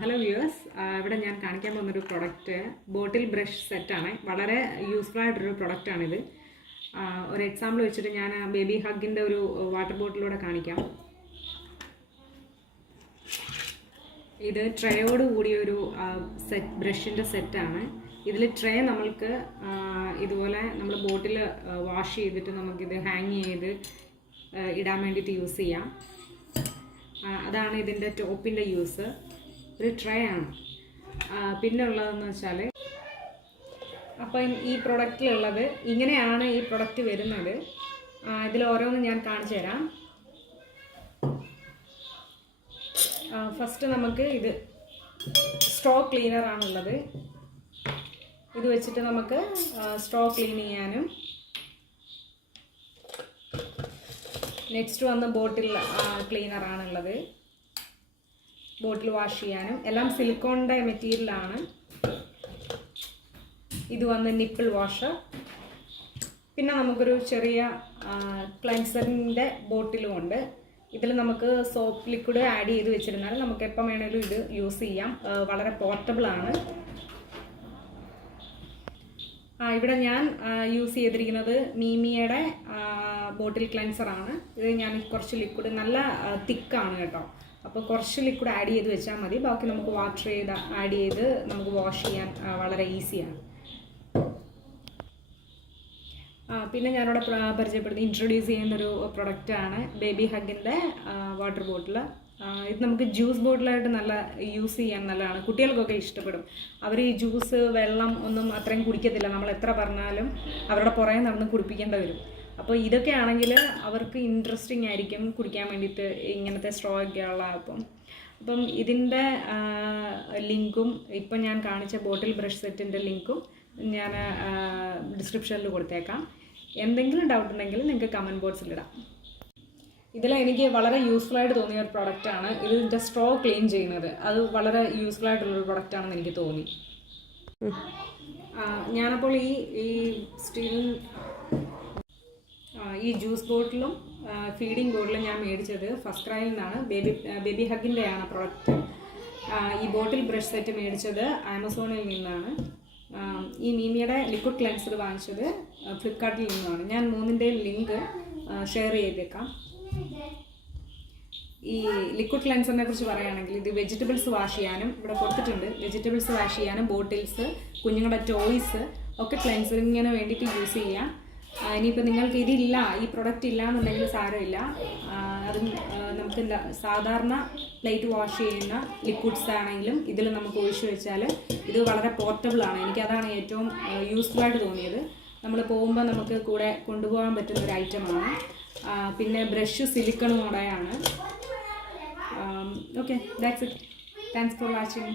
Hello viewers, ഇവിടെ ഞാൻ കാണിക്കാൻ പോകുന്നൊരു പ്രൊഡക്റ്റ് ബോട്ടിൽ ബ്രഷ് സെറ്റാണ്. വളരെ യൂസ്ഫുൾ ആയിട്ടൊരു പ്രൊഡക്റ്റാണിത്. ഒരു എക്സാമ്പിൾ വെച്ചിട്ട് ഞാൻ ബേബി ഹഗിൻ്റെ ഒരു വാട്ടർ ബോട്ടിലൂടെ കാണിക്കാം. ഇത് ട്രേയോട് കൂടിയൊരു ബ്രഷിൻ്റെ സെറ്റാണ്. ഇതിൽ ട്രേ നമ്മൾക്ക് ഇതുപോലെ നമ്മൾ ബോട്ടിൽ വാഷ് ചെയ്തിട്ട് നമുക്കിത് ഹാങ് ചെയ്ത് ഇടാൻ വേണ്ടിയിട്ട് യൂസ് ചെയ്യാം. അതാണ് ഇതിൻ്റെ ടോപ്പിൻ്റെ യൂസ്. ഒരു ട്രേ ആണ്. പിന്നെ ഉള്ളതെന്ന് വെച്ചാൽ, അപ്പം ഈ പ്രൊഡക്റ്റിലുള്ളത് ഇങ്ങനെയാണ് ഈ പ്രൊഡക്റ്റ് വരുന്നത്. ഇതിൽ ഓരോന്ന് ഞാൻ കാണിച്ചു തരാം. ഫസ്റ്റ് നമുക്ക് ഇത് സ്ട്രോ ക്ലീനർ ആണുള്ളത്. ഇത് വെച്ചിട്ട് നമുക്ക് സ്ട്രോ ക്ലീൻ ചെയ്യാനും, നെക്സ്റ്റ് വന്ന് ബോട്ടിൽ ക്ലീനർ ആണുള്ളത്, ബോട്ടിൽ വാഷ് ചെയ്യാനും. എല്ലാം സിലിക്കോണിൻ്റെ മെറ്റീരിയലാണ്. ഇത് വന്ന് നിപ്പിൾ വാഷർ. പിന്നെ നമുക്കൊരു ചെറിയ ക്ലെൻസറിൻ്റെ ബോട്ടിലും ഉണ്ട്. ഇതിൽ നമുക്ക് സോപ്പ് ലിക്വിഡ് ആഡ് ചെയ്ത് വെച്ചിരുന്നാൽ നമുക്ക് എപ്പം വേണമെങ്കിലും ഇത് യൂസ് ചെയ്യാം. വളരെ പോർട്ടബിൾ ആണ്. ഇവിടെ ഞാൻ യൂസ് ചെയ്തിരിക്കുന്നത് മീമിയുടെ ബോട്ടിൽ ക്ലെൻസറാണ്. ഇത് ഞാൻ കുറച്ച് ലിക്വിഡ്, നല്ല തിക്കാണ് കേട്ടോ. അപ്പോൾ കുറച്ച് ലിക്വിഡ് ആഡ് ചെയ്ത് വെച്ചാൽ മതി. ബാക്കി നമുക്ക് വാട്ടർ ചെയ്ത് ആഡ് ചെയ്ത് നമുക്ക് വാഷ് ചെയ്യാൻ വളരെ ഈസിയാണ്. പിന്നെ ഞാനിവിടെ ഇൻട്രൊഡ്യൂസ് ചെയ്യുന്നൊരു പ്രൊഡക്റ്റാണ് ബേബി ഹഗിൻ്റെ വാട്ടർ ബോട്ടിൽ. ഇത് നമുക്ക് ജ്യൂസ് ബോട്ടിലായിട്ട് നല്ല യൂസ് ചെയ്യാൻ നല്ലതാണ്. കുട്ടികൾക്കൊക്കെ ഇഷ്ടപ്പെടും. അവർ ഈ ജ്യൂസ്, വെള്ളം ഒന്നും അത്രയും കുടിക്കത്തില്ല. നമ്മൾ എത്ര പറഞ്ഞാലും അവരുടെ പുറകെ നടന്ന് കുടിപ്പിക്കേണ്ടി വരും. അപ്പോൾ ഇതൊക്കെ ആണെങ്കിൽ അവർക്ക് ഇൻട്രസ്റ്റിംഗ് ആയിരിക്കും കുടിക്കാൻ വേണ്ടിയിട്ട്, ഇങ്ങനത്തെ സ്ട്രോ ഒക്കെ ഉള്ള. അപ്പം ഇതിൻ്റെ ലിങ്കും ഇപ്പം ഞാൻ കാണിച്ച ബോട്ടിൽ ബ്രഷ് സെറ്റിൻ്റെ ലിങ്കും ഞാൻ ഡിസ്ക്രിപ്ഷനിൽ കൊടുത്തേക്കാം. എന്തെങ്കിലും ഡൗട്ട് ഉണ്ടെങ്കിൽ നിങ്ങൾക്ക് കമൻറ്റ് ബോക്സിലിടാം. ഇതിൽ എനിക്ക് വളരെ യൂസ്ഫുൾ ആയിട്ട് തോന്നിയ ഒരു പ്രൊഡക്റ്റാണ് ഇതിൻ്റെ സ്ട്രോ ക്ലീൻ ചെയ്യുന്നത്. അത് വളരെ യൂസ്ഫുൾ ആയിട്ടുള്ളൊരു പ്രൊഡക്റ്റാണെന്ന് എനിക്ക് തോന്നി. ഞാനപ്പോൾ ഈ സ്റ്റീൽ ഈ ജ്യൂസ് ബോട്ടിലും ഫീഡിങ് ബോട്ടിലും ഞാൻ മേടിച്ചത് ഫസ്റ്റ് ക്രൈയിൽ നിന്നാണ്. ബേബി ഹഗിൻ്റെയാണ് പ്രൊഡക്റ്റ്. ഈ ബോട്ടിൽ ബ്രഷ് സെറ്റ് മേടിച്ചത് ആമസോണിൽ നിന്നാണ്. ഈ മീമിയുടെ ലിക്വിഡ് ക്ലെൻസർ വാങ്ങിച്ചത് ഫ്ലിപ്കാർട്ടിൽ നിന്നാണ്. ഞാൻ മൂന്നിൻ്റെയും ലിങ്ക് ഷെയർ ചെയ്തേക്കാം. ഈ ലിക്വിഡ് ക്ലെൻസറിനെ കുറിച്ച് പറയുകയാണെങ്കിൽ, ഇത് വെജിറ്റബിൾസ് വാഷ് ചെയ്യാനും ഇവിടെ കൊടുത്തിട്ടുണ്ട്. വെജിറ്റബിൾസ് വാഷ് ചെയ്യാനും, ബോട്ടിൽസ്, കുഞ്ഞുങ്ങളുടെ ടോയ്സ് ഒക്കെ ക്ലെൻസറിങ്ങിന് വേണ്ടിയിട്ട് യൂസ് ചെയ്യാം. ഇനിയിപ്പോൾ നിങ്ങൾക്ക് ഇതില്ല, ഈ പ്രൊഡക്റ്റ് ഇല്ല എന്നുണ്ടെങ്കിൽ സാരമില്ല. അത് നമുക്ക് സാധാരണ പ്ലേറ്റ് വാഷ് ചെയ്യുന്ന ലിക്വിഡ്സ് ആണെങ്കിലും ഇതിൽ നമുക്ക് ഒഴിച്ചു വെച്ചാൽ ഇത് വളരെ പോർട്ടബിളാണ്. എനിക്കതാണ് ഏറ്റവും യൂസ്ഫുൾ ആയിട്ട് തോന്നിയത്. നമ്മൾ പോകുമ്പോൾ നമുക്ക് കൂടെ കൊണ്ടുപോകാൻ പറ്റുന്ന ഒരു ഐറ്റമാണ്. പിന്നെ ബ്രഷ് സിലിക്കണോടെയാണ്. Okay, that's it. Thanks for watching.